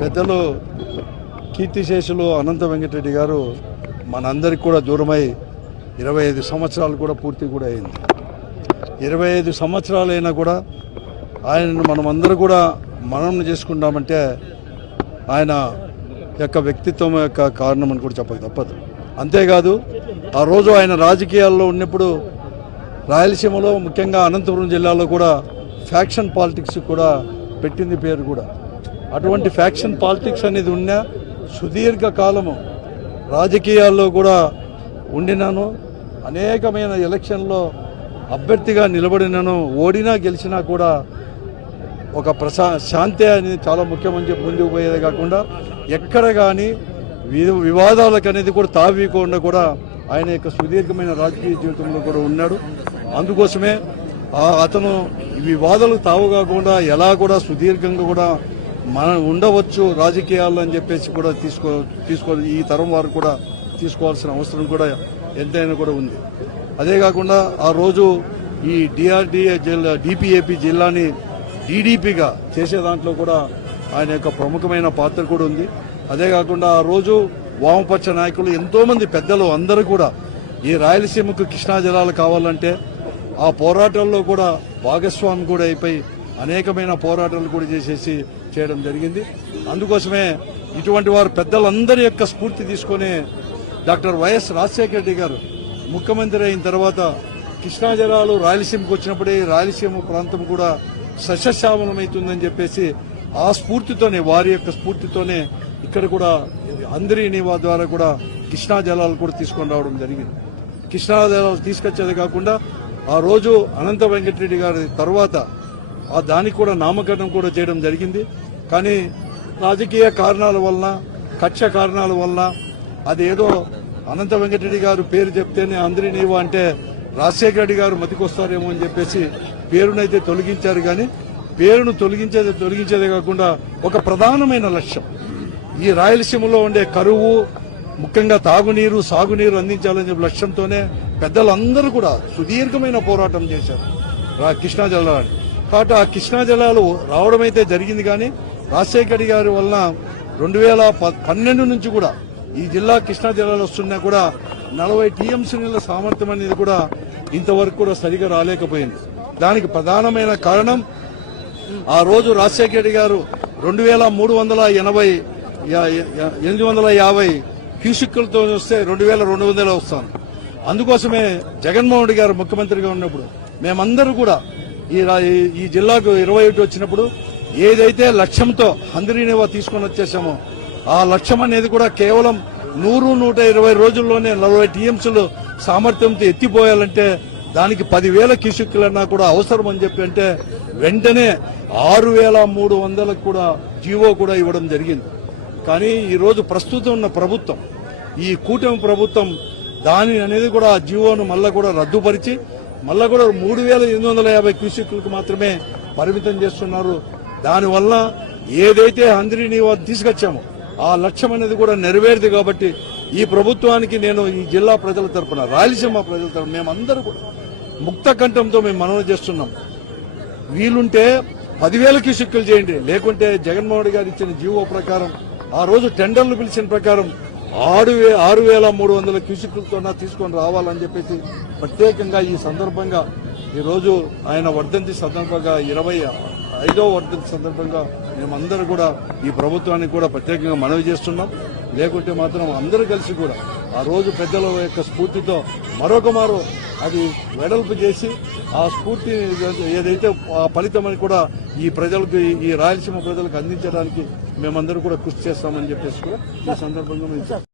పెద్దలు కీర్తిశేషులు అనంత వెంకటరెడ్డి గారు మనందరికి కూడా దూరమై 25 సంవత్సరాలు కూడా పూర్తి కూడా అయింది. 25 సంవత్సరాలైనా కూడా ఆయనను మనమందరూ కూడా మనం చేసుకుంటామంటే ఆయన యొక్క వ్యక్తిత్వం యొక్క కారణం అని కూడా చెప్పక తప్పదు. అంతేకాదు ఆ రోజు ఆయన రాజకీయాల్లో ఉన్నప్పుడు రాయలసీమలో ముఖ్యంగా అనంతపురం జిల్లాలో కూడా ఫ్యాక్షన్ పాలిటిక్స్ కూడా పెట్టింది పేరు కూడా. అటువంటి ఫ్యాక్షన్ పాలిటిక్స్ అనేది ఉన్న సుదీర్ఘ కాలము రాజకీయాల్లో కూడా ఉండినాను. అనేకమైన ఎలక్షన్లో అభ్యర్థిగా నిలబడినాను. ఓడినా గెలిచినా కూడా ఒక శాంతి అనేది చాలా ముఖ్యమని చెప్పి ముందుకు పోయేదే కాకుండా ఎక్కడ కానీ వివాదాలకు అనేది కూడా తావీకుండా కూడా ఆయన యొక్క సుదీర్ఘమైన రాజకీయ జీవితంలో కూడా ఉన్నాడు. అందుకోసమే అతను వివాదాలకు తావు కాకుండా ఎలా కూడా సుదీర్ఘంగా కూడా మనం ఉండవచ్చు రాజకీయాల్లో అని చెప్పేసి కూడా తీసుకో ఈ తరం వారు కూడా తీసుకోవాల్సిన అవసరం కూడా ఎంతైనా కూడా ఉంది. అదే కాకుండా ఆ రోజు ఈ డిఆర్డీఏ జిల్లా డిపిఏపి జిల్లాని టీడీపీగా చేసే దాంట్లో కూడా ఆయన యొక్క ప్రముఖమైన పాత్ర కూడా ఉంది. అదే కాకుండా ఆ రోజు వామపక్ష నాయకులు ఎంతోమంది పెద్దలు అందరూ కూడా ఈ రాయలసీమకు కృష్ణా జలాలు కావాలంటే ఆ పోరాటాల్లో కూడా భాగస్వామి కూడా అయిపోయి అనేకమైన పోరాటాలు కూడా చేయడం జరిగింది. అందుకోసమే ఇటువంటి వారు పెద్దలందరి యొక్క స్ఫూర్తి తీసుకుని డాక్టర్ వైఎస్ రాజశేఖర రెడ్డి గారు ముఖ్యమంత్రి అయిన తర్వాత కృష్ణా జలాలు రాయలసీమకు వచ్చినప్పుడే రాయలసీమ ప్రాంతం కూడా సస్యశ్యామలమవుతుందని చెప్పేసి ఆ స్ఫూర్తితోనే వారి యొక్క స్ఫూర్తితోనే ఇక్కడ కూడా అందరి నివా ద్వారా కూడా కృష్ణా జలాలు కూడా తీసుకొని రావడం జరిగింది. కృష్ణా జలాలు తీసుకొచ్చేది కాకుండా ఆ రోజు అనంత వెంకటరెడ్డి గారి తర్వాత దానికి కూడా నామకరణం కూడా చేయడం జరిగింది. కానీ రాజకీయ కారణాల వలన కక్ష కారణాల వలన అదేదో అనంత వెంకటరెడ్డి గారు పేరు చెప్తేనే అందరి నీవా అంటే రాజశేఖర రెడ్డి గారు మతికొస్తారేమో అని చెప్పేసి పేరునైతే తొలగించారు. కానీ పేరును తొలగించేదే కాకుండా ఒక ప్రధానమైన లక్ష్యం ఈ రాయలసీమలో ఉండే కరువు ముఖ్యంగా తాగునీరు సాగునీరు అందించాలని చెప్పి లక్ష్యంతోనే పెద్దలందరూ కూడా సుదీర్ఘమైన పోరాటం చేశారు కృష్ణా జలాలు. కాబట్టి ఆ కృష్ణా జలాలు రావడం అయితే జరిగింది. కానీ రాజశేఖర రెడ్డి గారి వలన 2012 నుంచి కూడా ఈ జిల్లా కృష్ణా జలాలు వస్తున్నా కూడా 40 టీఎంసీ నీళ్ల సామర్థ్యం అనేది కూడా ఇంతవరకు కూడా సరిగా రాలేకపోయింది. దానికి ప్రధానమైన కారణం ఆ రోజు రాజశేఖర రెడ్డి గారు 850 క్యూసిక్కులతో వస్తే 2200 వస్తాను. అందుకోసమే జగన్మోహన్ రెడ్డి గారు ముఖ్యమంత్రిగా ఉన్నప్పుడు మేమందరూ కూడా ఈ జిల్లాకు 21 వచ్చినప్పుడు ఏదైతే లక్ష్యంతో అందరినేవో తీసుకొని వచ్చేసామో ఆ లక్ష్యం అనేది కూడా కేవలం 100-120 రోజుల్లోనే 40 టీఎంసీలు సామర్థ్యంతో ఎత్తిపోయాలంటే దానికి 10,000 క్యూసిక్కులన్నా కూడా అవసరం అని చెప్పి అంటే వెంటనే 6,300 కూడా జీవో కూడా ఇవ్వడం జరిగింది. కానీ ఈరోజు ప్రస్తుతం ఉన్న ప్రభుత్వం ఈ కూటమి ప్రభుత్వం దాని అనేది కూడా ఆ జీవోను మళ్ళా కూడా రద్దుపరిచి మళ్ళా కూడా 3,850 క్యూసిక్కులకు మాత్రమే పరిమితం చేస్తున్నారు. దానివల్ల ఏదైతే అందరినీ తీసుకొచ్చామో ఆ లక్ష్యం అనేది కూడా నెరవేరుది. కాబట్టి ఈ ప్రభుత్వానికి నేను ఈ జిల్లా ప్రజల తరపున రాయలసీమ ప్రజల తరపున మేమందరూ కూడా ముక్త కంఠంతో మేము మనవి చేస్తున్నాం. వీలుంటే 10,000 క్యూసిక్కులు చేయండి, లేకుంటే జగన్మోహన్ రెడ్డి గారు ఇచ్చిన జీవో ప్రకారం ఆ రోజు టెండర్లు పిలిచిన ప్రకారం 6,300 క్యూసిక్కులతో తీసుకొని రావాలని చెప్పేసి ప్రత్యేకంగా ఈ సందర్భంగా ఈరోజు ఆయన వర్ధంతి సందర్భంగా 25వ వర్ధంతి సందర్భంగా మేమందరూ కూడా ఈ ప్రభుత్వానికి కూడా ప్రత్యేకంగా మనవి చేస్తున్నాం. లేకుంటే మాత్రం అందరూ కలిసి కూడా ఆ రోజు పెద్దల యొక్క స్ఫూర్తితో మరొకమారు అది వెడల్పు చేసి ఆ స్ఫూర్తి ఏదైతే ఆ ఫలితమని కూడా ఈ ప్రజలకు ఈ రాయలసీమ ప్రజలకు అందించడానికి మేమందరూ కూడా కృషి చేస్తామని చెప్పేసి కూడా ఈ సందర్భంగా